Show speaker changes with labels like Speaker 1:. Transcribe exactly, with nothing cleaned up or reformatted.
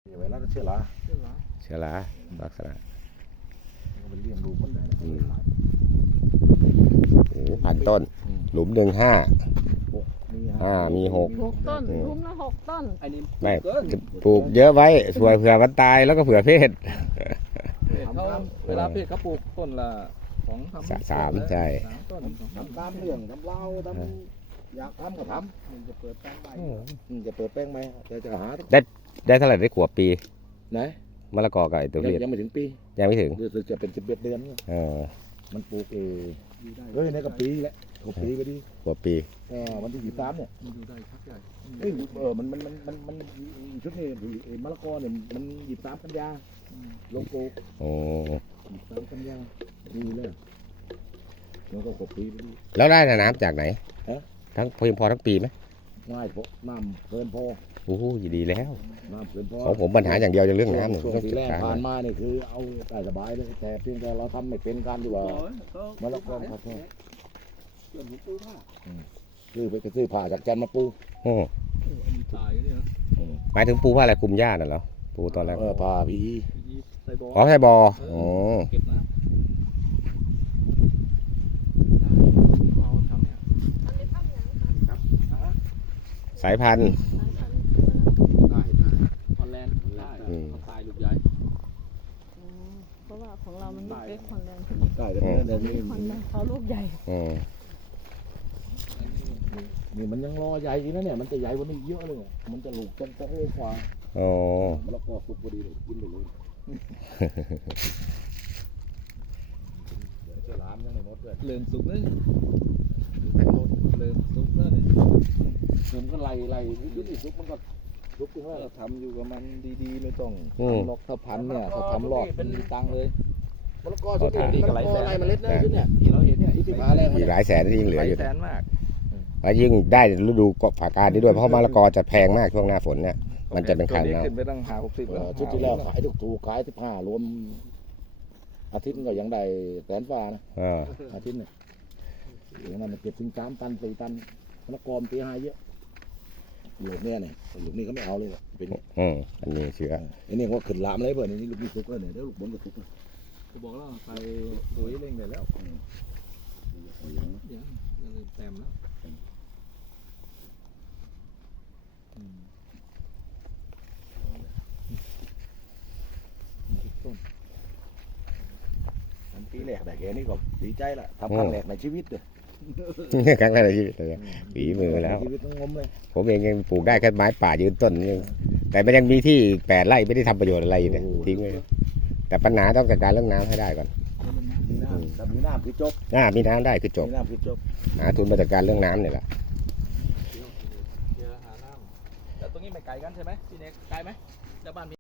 Speaker 1: เวลาเชื่อละ
Speaker 2: เชื้อราลักษณะ
Speaker 1: มันเลี้ยงดูคนได้
Speaker 2: โอ้พันต้นหลุมหนึ่งห้าห้ามีหก
Speaker 3: หกต้นหลุมละหกต้น
Speaker 2: ไม่ปลูกเยอะไว้สวยเผื่อมันตายแล้วก็เผื่อเพศ
Speaker 4: เขาเวลาเพศเขาปลูกต้นละสอง
Speaker 2: สามใช่
Speaker 1: ทำตามเรื่องทำเล่าทำอยากทำก็ทำมันจะเปิดแป้งไหมจะเปิดแป้งไหมจะจะหา
Speaker 2: ได้ได้เท่าไหร่ได้ขวบปี
Speaker 1: ไหน
Speaker 2: มะละกอกับไอ้ตัวเรียน
Speaker 1: ยังไม่ถึงปี
Speaker 2: ยังไม่ถึง
Speaker 1: รู้จะเป็นสิบเอ็ดเดือน
Speaker 2: เออ
Speaker 1: มันปลูกเอเฮ้ยในกับปีแหละขวบปีก็ดี
Speaker 2: ขวบปี
Speaker 1: เออวันที่ยี่สิบสามเนี่ย
Speaker 4: มันดูได้ชักใหญ่
Speaker 1: เออเออมันมันมันมันมันชุดนี้มะละกอเนี่ยมันยี่สิบสามกันยาลงปลูก
Speaker 2: โอ้
Speaker 1: ยี่สิบสามกันยาดีเลยมันก็ขวบปีไปดี
Speaker 2: แล้วได้น้ำจากไหนทั้งเพียงพอทั้งปีไหม
Speaker 1: ง่ายพอน้ำเกินพอ
Speaker 2: โอ้โหดีแล้ว
Speaker 1: น้ำเกินพอ
Speaker 2: ของผมปัญหาอย่างเดียวจะเรื่องน้ำหนึ่ง
Speaker 1: ช่วงที่แรกผ่านมาเนี่ยคือเอาได้สบายเลยแต่เพียงแต่เราทำไม่เป็นการดีกว่ามะละกอครับพ่อซื้อไปซื้อผ่าจากจันมาปู
Speaker 2: อือหมายถึงปูผ้าอะไรคุมหญ้าน่ะเหรอปูตอนแรก
Speaker 1: เออผ่าพี
Speaker 2: อ๋อไทยบออ๋อสายพันธุ์
Speaker 4: คอนแลนด์ได้ตายลูกใหญ่
Speaker 3: เพราะว่าของเรามันไม่เป็นคอนแลนด์
Speaker 1: ได้แต่เดี๋ยวนี้
Speaker 3: คอนแลนด์เขาลูกใหญ่
Speaker 1: นี่มันยังรอใหญ่อีกนะเนี่ยมันจะใหญ่กว่านี้เยอะเลยมันจะลูกจนโตกว่า
Speaker 2: อ๋อ
Speaker 1: มะละกอสุกพอดีเลยกินเลยเจ้าหลามยังไม่หมดเลย
Speaker 4: เริ่มสุกเลยเริ่มสุกแล้วเนี่ย
Speaker 1: ผมก็ไล่ไล่ยุติสุกมันก็สุกแล้ว
Speaker 4: ทำอยู่กับมันดีๆไม่ต้องล็อกถ้าพันเนี่ยถ้าทำรอดเป็นตังเลย
Speaker 1: มะละกอชุดนี้มะละกออะไรเมล็ดเนี่ยชุดเนี่ย
Speaker 4: ที่เราเห็นเนี่ย
Speaker 1: ที่มาแรง
Speaker 2: อีกหลายแสนที่ยังเหลืออยู่
Speaker 4: แสนมาก
Speaker 2: แล้วยิ่งได้ฤดูผักกาดนี้ด้วยเพราะมะละกอจะแพงมากช่วงหน้าฝนเนี่ยมันจะเป็นขายแล้ว
Speaker 4: ขึ้นไปตั้งห้าหกสิบ
Speaker 1: ชุดที่แรกขายถูกๆขายสิบห้ารวมอาทิตย์ก็ยังได้แสนฟ้านะอาทิตย์เนี่ยอย่างนั้นมันเก็บถึงสามตันสี่ตันมะละกอมปีห้าเยอะลูกเนี่ยเนี่ยลูกนี้เขาไม่เอาเลยเป็น
Speaker 2: อืมอันนี้เชื้อ
Speaker 1: อันนี้ว่าขึ้นลามเลยเพื่อนนี่ลูกนี้สุกแล้วเนี่ยเดี๋ยวลูกบนก็สุกแล้ว
Speaker 4: กูบอกแล้วใส่ปุ๋ยเร่งได้แล้วเดี๋ยวเต็มแล้ว
Speaker 1: อันปีแรกได้แค่นี้ก็ดีใจละทำครั้งแรกในชีวิตเลย
Speaker 2: ครั้งแรกในชีวิตเลยฝีมือแล้วผมเองยังปลูกได้แค่ไม้ป่ายืนต้นยังแต่มันยังมีที่แปดไร่ไม่ได้ทำประโยชน์อะไรเนี่ยทิ้งไว้แต่ปัญหาต้องจัดการเรื่องน้ำให้ได้ก่อน
Speaker 1: มีน้ำมีน้ำคือจบ
Speaker 2: น้ำมีน้ำได้คือจบ
Speaker 1: มีน้ำคือจบ
Speaker 2: หาทุนมาจัดการเรื่องน้ำเนี่ยแหละ
Speaker 4: แต่ตรงนี้ไม่ไกลกันใช่ไหมพี่เน็กไกลไหมจากบ้าน